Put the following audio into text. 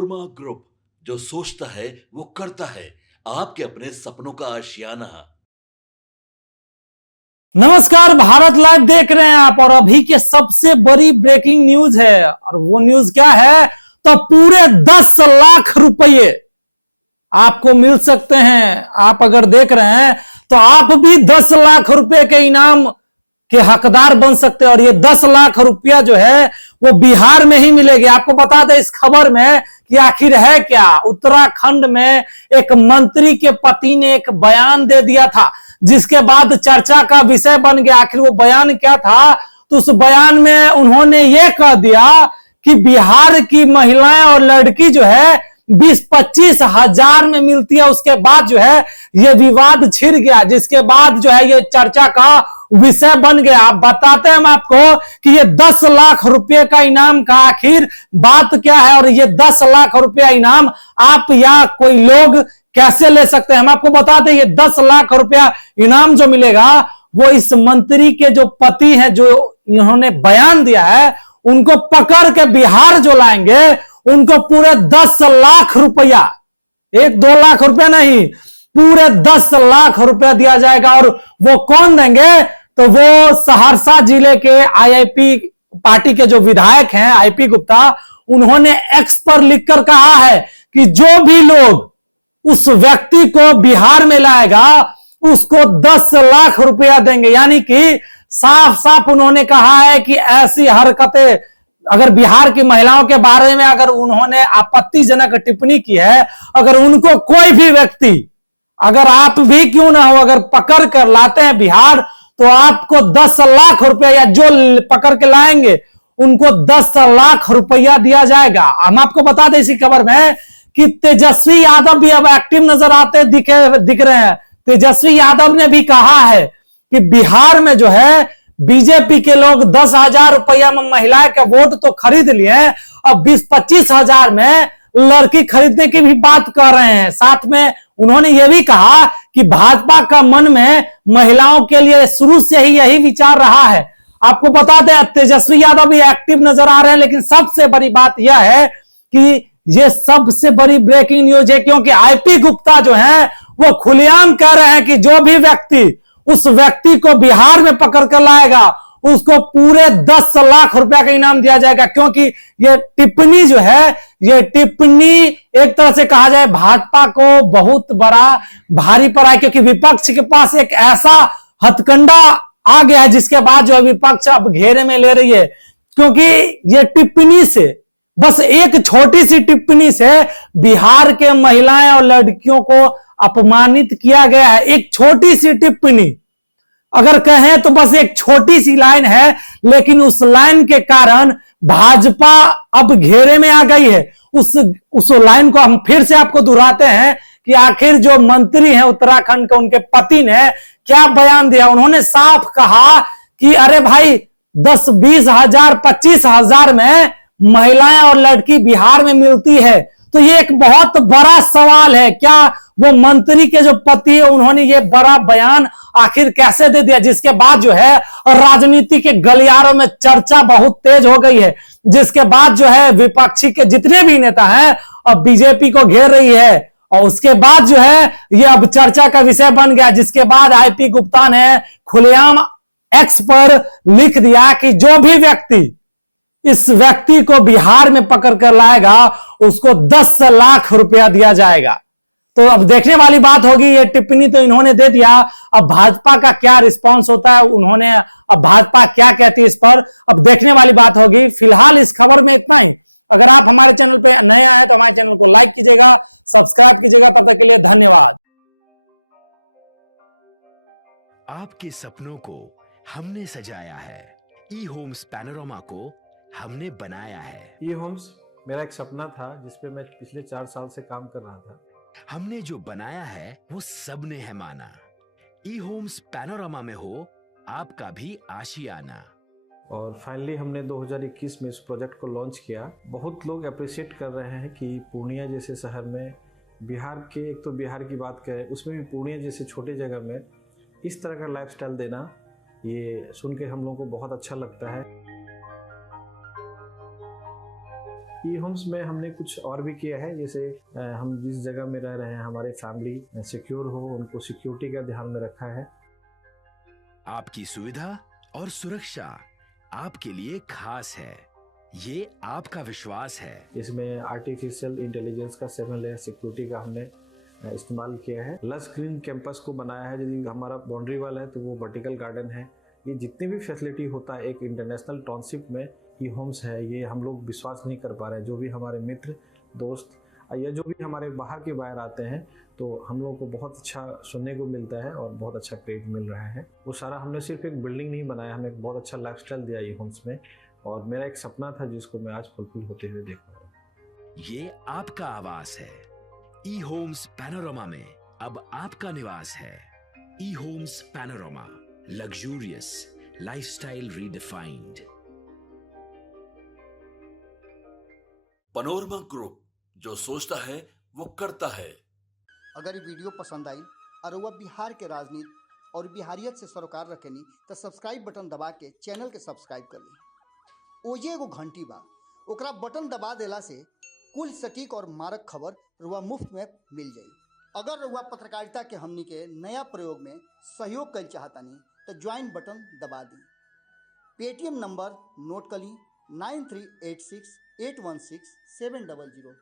Korma group, जो सोचता है वो करता है। आपके अपने सपनों का आशियाना। नमस्कार, भारत लाइव देख रहे हैं आप और अभी के सबसे बड़ी ब्रेकिंग न्यूज है। और वो न्यूज क्या है? तो पूरे 10 लाख रुपए आपको मिल सकते हैं। आप अगर देख रहे हैं तो आप भी 10 लाख रुपए के इनाम के हकदार बन सकते हैं। और ये 10 लाख रुपया जो है वो बिहार में ही मिलेगी। आपको बता दें इस खबर में कि आखिर है क्या। उत्तराखंड में एक मंत्री के पति ने एक बयान दे दिया था, जिसके बाद चर्चा का विषय बन गया। आखिर वो बयान क्या था? तो उस बयान में उन्होंने ये कह दिया कि बिहार की महिलाएं और लड़की जो है 20-25 हजार में मिलती है। उसके बाद जो है ये विवाद छिड़ गया, जिसके बाद जो है ये चर्चा का विषय बन गया। आप बताते हैं हम आपको कि ये 10 लाख रुपए का इनाम का आखिर बात क्या है, और ये 10 लाख रुपया इनाम आप या कोई लोग कैसे ले सकते हैं। हम आपको बता दें ये 10 लाख रुपया इनाम जो मिलेगा वो इस मंत्री के जो पति हैं, जो इन्होंने बयान दिया है, उनको पकड़ के बिहार जो लाएंगे उनको पूरे 10 लाख रुपया, 1-2 लाख रुपया नहीं, पूरे 10 लाख रुपया दिया जाएगा। और वो कौन देंगे? तो वो सहरसा जिले के आईआईपी पार्टी के जो विधायक हैं आईपी गुप्ता, उन्होंने एक्स पर लिखकर कहा है कि जो भी लोग उस व्यक्ति को बिहार में लाएगा उसको 10 लाख रुपया देंगे। यानी कि साफ साफ उन्होंने कहा है कि ऐसी हरकतें, अगर बिहार की महिलाओं के बारे में अगर उन्होंने आपत्तिजनक टिप्पणी की है, अगर उनको कोई भी व्यक्ति, अगर आप भी क्यों ना हो, अगर पकड़ कर लाते हैं बिहार, तो आपको 10 लाख रुपया, या जो पकड़ के लाएंगे उनको 10 लाख रुपया दिया जाएगा। हम आपको बता दें इसी खबर में कि तेजस्वी यादव भी अब एक्टिव नजर आते दिख रहे हैं। तेजस्वी यादव ने भी कहा है कि बिहार में जो है बीजेपी के लोग 10,000 रुपया में महिलाएं का वोट तो खरीद लिए, अब 20-25 हजार में लड़की खरीदने की भी बात कर रहे हैं। साथ में उन्होंने यह भी कहा कि भाजपा का मन में महिलाओं के लिए शुरू से ही यही विचार रहा है। आपको बता दें तेजस्वी यादव भी एक्टिव नजर आ रहे हैं, लेकिन सबसे बड़ी बात यह है कि यह सबसे बड़ी ब्रेकिंग न्यूज है, क्योंकि आईपी गुप्ता जो है वो खुलेआम कह रहे हैं कि जो भी व्यक्ति उस व्यक्ति को बिहार में पकड़ कर लाएगा उसको पूरे 10 लाख रुपया का इनाम दिया जाएगा। क्योंकि ये टिप्पणी जो है, ये टिप्पणी एक तरह से कहा जाए भाजपा को बहुत बड़ा भारी पड़ा है, क्योंकि विपक्ष के पास एक ऐसा हथकंडा आ गया है जिसके बाद जो विपक्ष अब घेरे में ले रही है। क्योंकि ये टिप्पणी से, बस एक छोटी सी टिप्पणी से बिहार के महिलाएं और लड़कियों को अपमानित किया गया है। एक छोटी सी टिप्पणी, अगर कहें तो बस एक छोटी सी लाइन है, लेकिन उस लाइन के कारण भाजपा अब घेरे में आ गई है। उस लाइन को हम फिर से आपको दोहराते हैं कि आखिर जो मंत्री हैं उत्तराखंड के, उनके पति ने क्या बयान दिया। उन्होंने साफ कहा कि अरे भाई 10-20 हजार 25 हजार में महिलाएं और लड़की बिहार में मिलती है, तो ये एक बहुत बड़ा सवाल है। क्या वो मंत्री के जो पति है उन्होंने ये बड़ा बयान आखिर कैसे दे दिया, जिसके बाद जो है राजनीति के गलियारों में चर्चा बहुत तेज हो गई है, जिसके बाद जो है विपक्षी के जितने भी नेता हैं अब बीजेपी को घेर रही है। और उसके बाद जो है ये अब चर्चा का विषय बन गया, जिसके बाद आईपी गुप्ता ने खुलेआम एक्स पर लिख दिया कि जो भी व्यक्ति इस व्यक्ति को बिहार में पकड़ कर लाएगा उसको 10 लाख रुपया दिया जाएगा। तो अब देखने वाली बात होगी, ये टिप्पणी तो इन्होंने दे दिया, अब भाजपा का क्या रिस्पांस होता है, उन्होंने अब भाजपा क्या कहती है इस पर, अब देखने वाली बात होगी। फिलहाल इस खबर में इतना ही। अगर आप हमारे चैनल पे नए आए तो हमारे चैनल को लाइक कीजिएगा, सब्सक्राइब कीजिएगा। तब तक के लिए धन्यवाद। आपके सपनों को हमने सजाया है, ई होम्स पैनोरमा को हमने बनाया है। ई होम्स मेरा एक सपना था जिसपे मैं पिछले 4 साल से काम कर रहा था। हमने जो बनाया है वो सबने है माना। ई होम्स पैनोरमा में हो आपका भी आशियाना। और फाइनली हमने 2021 में इस प्रोजेक्ट को लॉन्च किया। बहुत लोग अप्रिशिएट कर रहे हैं कि पूर्णिया जैसे शहर में, बिहार के, एक तो बिहार की बात करें उसमें भी पूर्णिया जैसे छोटे जगह में इस तरह का लाइफस्टाइल देना, ये सुन के हम लोगों को बहुत अच्छा लगता है। ई होम्स में हमने कुछ और भी किया है, जैसे हम जिस जगह में रह रहे हैं हमारे फैमिली सिक्योर हो, उनको सिक्योरिटी का ध्यान में रखा है। आपकी सुविधा और सुरक्षा आपके लिए खास है, ये आपका विश्वास है। इसमें आर्टिफिशियल इंटेलिजेंस का 7 लेयर सिक्योरिटी का हमने इस्तेमाल किया है। लस ग्रीन कैंपस को बनाया है, यदि हमारा बाउंड्री वाल है तो वो वर्टिकल गार्डन है। ये जितनी भी फैसिलिटी होता है एक इंटरनेशनल टाउनशिप में ई होम्स है, ये हम लोग विश्वास नहीं कर पा रहे हैं। जो भी हमारे मित्र दोस्त या जो भी हमारे बाहर के बाहर आते हैं तो हम लोगों को बहुत अच्छा सुनने को मिलता है और बहुत अच्छा क्रेडिट मिल रहा है। वो सारा हमने सिर्फ एक बिल्डिंग नहीं बनाया, हमें एक बहुत अच्छा लाइफस्टाइल दिया ई होम्स में, और मेरा एक सपना था जिसको मैं आज फुलफिल होते हुए देख रहा हूँ। ये आपका आवास है। ई होम्स पैनोरामा में अब आपका निवास है। E Homes Panorama, luxurious lifestyle redefined. Panorama Group, जो सोचता है वो करता है। अगर ये वीडियो पसंद आई और वह बिहार के राजनीति और बिहारियत से सरोकार रखेनी तो सब्सक्राइब बटन दबा के चैनल के सब्सक्राइब कर ली। ओजे एगो घंटी बा, ओकरा बटन दबा देला से कुल सटीक और मारक खबर रुआ मुफ्त में मिल जाई। अगर रुआ पत्रकारिता के हमनी के नया प्रयोग में सहयोग कर चाहतानी तो ज्वाइन बटन दबा दी। पेटीएम नंबर नोट कर ली 9386816700।